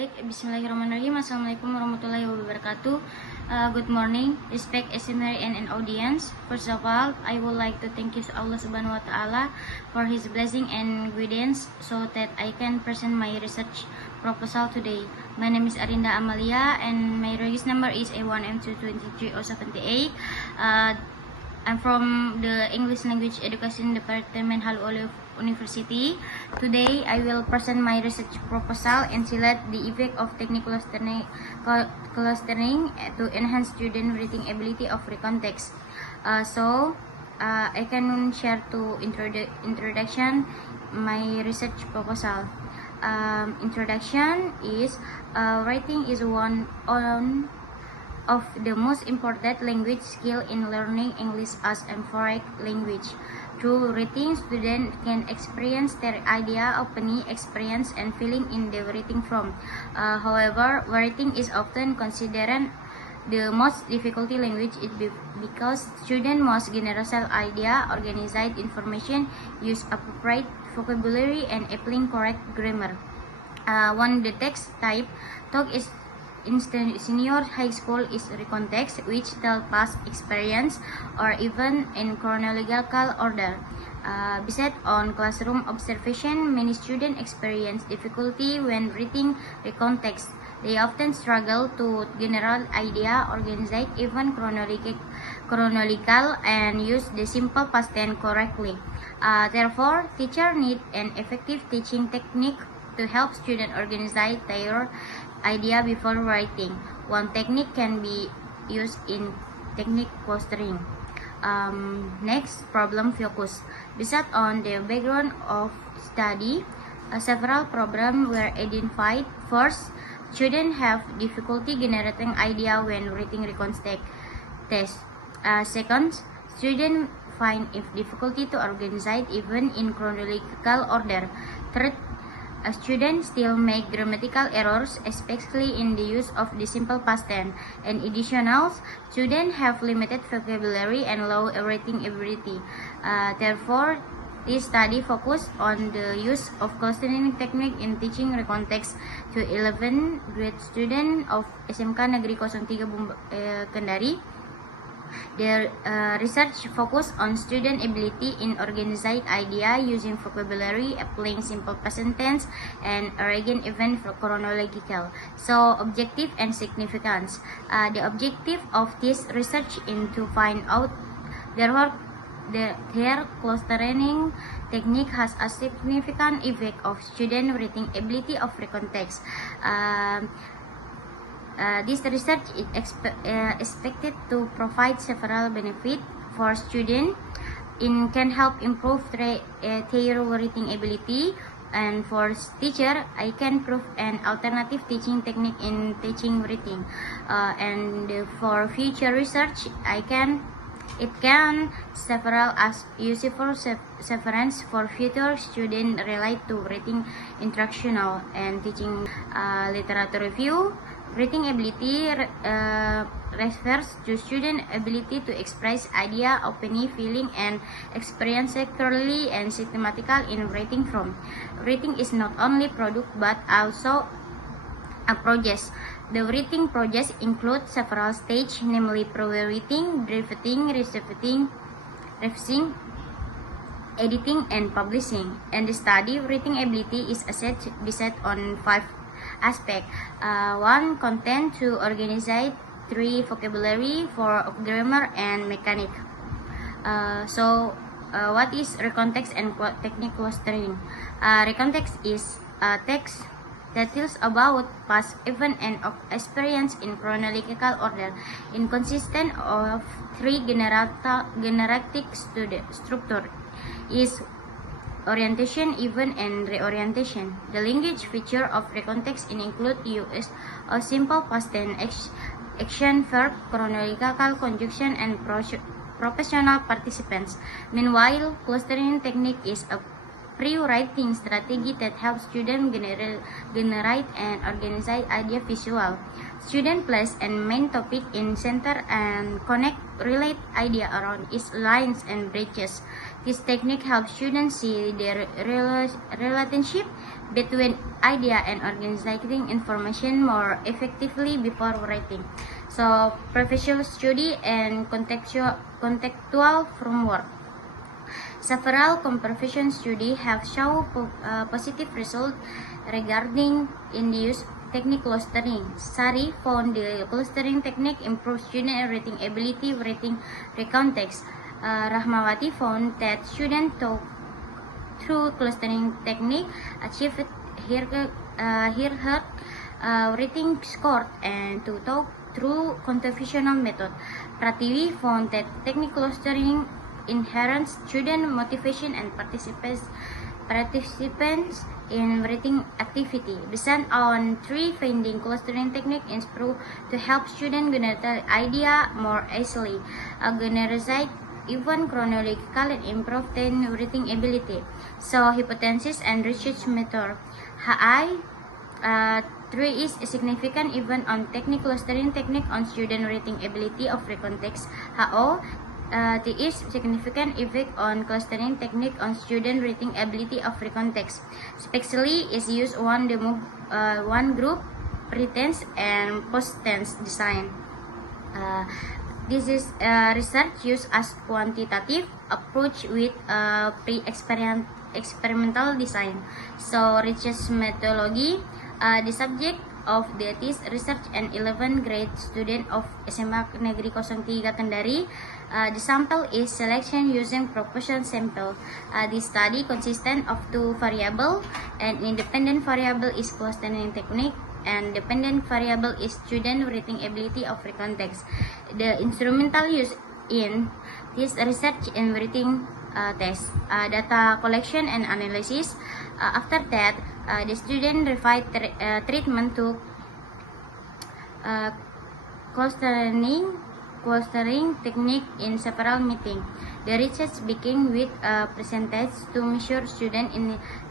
Baik, bismillahirrahmanirrahim. Assalamualaikum warahmatullahi wabarakatuh. Good morning, respect esteemed and audience. First of all, I would like to thank you to Allah Subhanahu wa Ta'ala for His blessing and guidance so that I can present my research proposal today. My name is Arinda Amalia and my register number is A1M223O78. I'm from the English Language Education Department, Halu Oleh University. Today, I will present my research proposal entitled The Effect of Technical Clustering to Enhance Student Reading Ability of Recontext. I can share to introduction my research proposal. Introduction is writing is one of the most important language skill in learning English as a foreign language. Through writing, students can experience their idea of any experience and feeling in the writing form. However, writing is often considered the most difficult language because students must generalize idea, organize information, use appropriate vocabulary, and applying correct grammar. One the text type talk is in senior high school is recontext, which tell past experience or even in chronological order. Based on classroom observation, many students experience difficulty when reading recontext. They often struggle to general idea, organize even chronological, and use the simple past tense correctly. Therefore, teacher need an effective teaching technique to help students organize their idea before writing. One technique can be used in technique clustering. Next, problem focus. Based on the background of study, several problems were identified. First, students have difficulty generating idea when writing recontext test. Second, students find difficulty to organize even in chronological order. Third, students still make grammatical errors, especially in the use of the simple past tense. And additional, students have limited vocabulary and low writing ability. Therefore, this study focused on the use of clustering technique in teaching recontext to 11 grade students of SMK Negeri 03 Kendari. Their research focused on student ability in organizing idea using vocabulary, applying simple present tense, and arranging event chronological. So, objective and significance. The objective of this research is to find out their clustering technique has a significant effect of student reading ability of recontext. This research is expected to provide several benefits for students. It can help improve their reading ability, and for teacher, I can prove an alternative teaching technique in teaching reading. And for future research, it can several as useful reference for future students relate to reading instructional and teaching literature review. Reading ability refers to student ability to express idea, opinion, feeling, and experience clearly and systematically in writing form. Reading is not only product but also a process. The writing process includes several stages, namely pre-writing, drafting, revising, editing, and publishing. And the study of writing ability is assessed based on 5 aspects. 1. Content, 2. Organize, 3. Vocabulary, 4. Grammar, and mechanic. What is recontext and technique clustering? Recontext is text that tells about past event and experience in chronological order, consistent of 3 generatic structure is orientation, event, and reorientation. The language feature of recontext include use of simple past tense, action, verb, chronological conjunction, and professional participants. Meanwhile, clustering technique is a pre-writing strategy that helps students generate and organize idea visual. Students place a main topic in center and connect relate idea around its lines and branches. This technique helps students see the relationship between idea and organizing information more effectively before writing. So, professional study and contextual framework. Several comparison studies have shown positive results regarding induced technique clustering. Sari found the clustering technique improves student reading ability writing context. Rahmawati found that students talk through clustering technique achieved her writing score and to talk through conversational method. Prativi found that technique clustering enhances student motivation and participants in writing activity. Based on three finding, clustering technique is proved to help students generate idea more easily, generate even chronological and improve then writing ability. So hypothesis and research method. Three is significant even on technique clustering technique on student writing ability of context. There is significant effect on clustering technique on student reading ability of context. Especially is used on the one group pretense and post-tense design. This is research used as quantitative approach with experimental design. So research methodology, the subject of this research and 11 grade student of SMA Negeri 03 Kendari. The sample is selection using proportion sample. The study consists of two variables. An independent variable is clustering technique and dependent variable is student reading ability of context. The instrumental used in this research and writing test, data collection and analysis. After that, the student refined treatment to clustering technique in several meetings. The research began with a percentage to measure student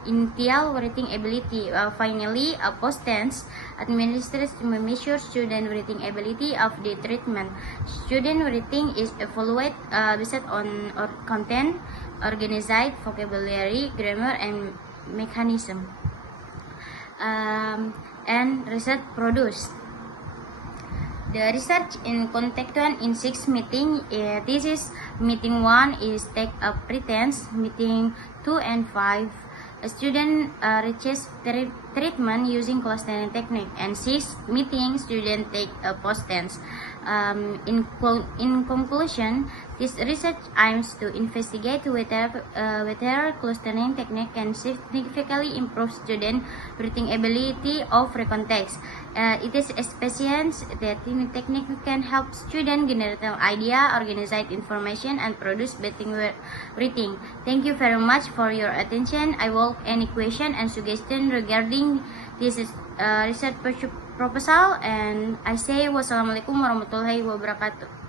initial writing ability. Finally, a post-tense administrates to measure student writing ability of the treatment. Student writing is evaluated based on content, organized vocabulary, grammar, and mechanism. And research produced. The research in contextual in 6 meeting. This is meeting 1 is take a pretense, meeting 2 and 5 a student reaches treatment using clustering technique, and 6 meeting student take a post tense. In conclusion, this research aims to investigate whether clustering technique can significantly improve student reading ability of context. It is experience that technique can help students generate idea, organize information, and produce better reading. Thank you very much for your attention. I welcome any question and suggestion regarding this research proposal, and I say wassalamualaikum warahmatullahi wabarakatuh.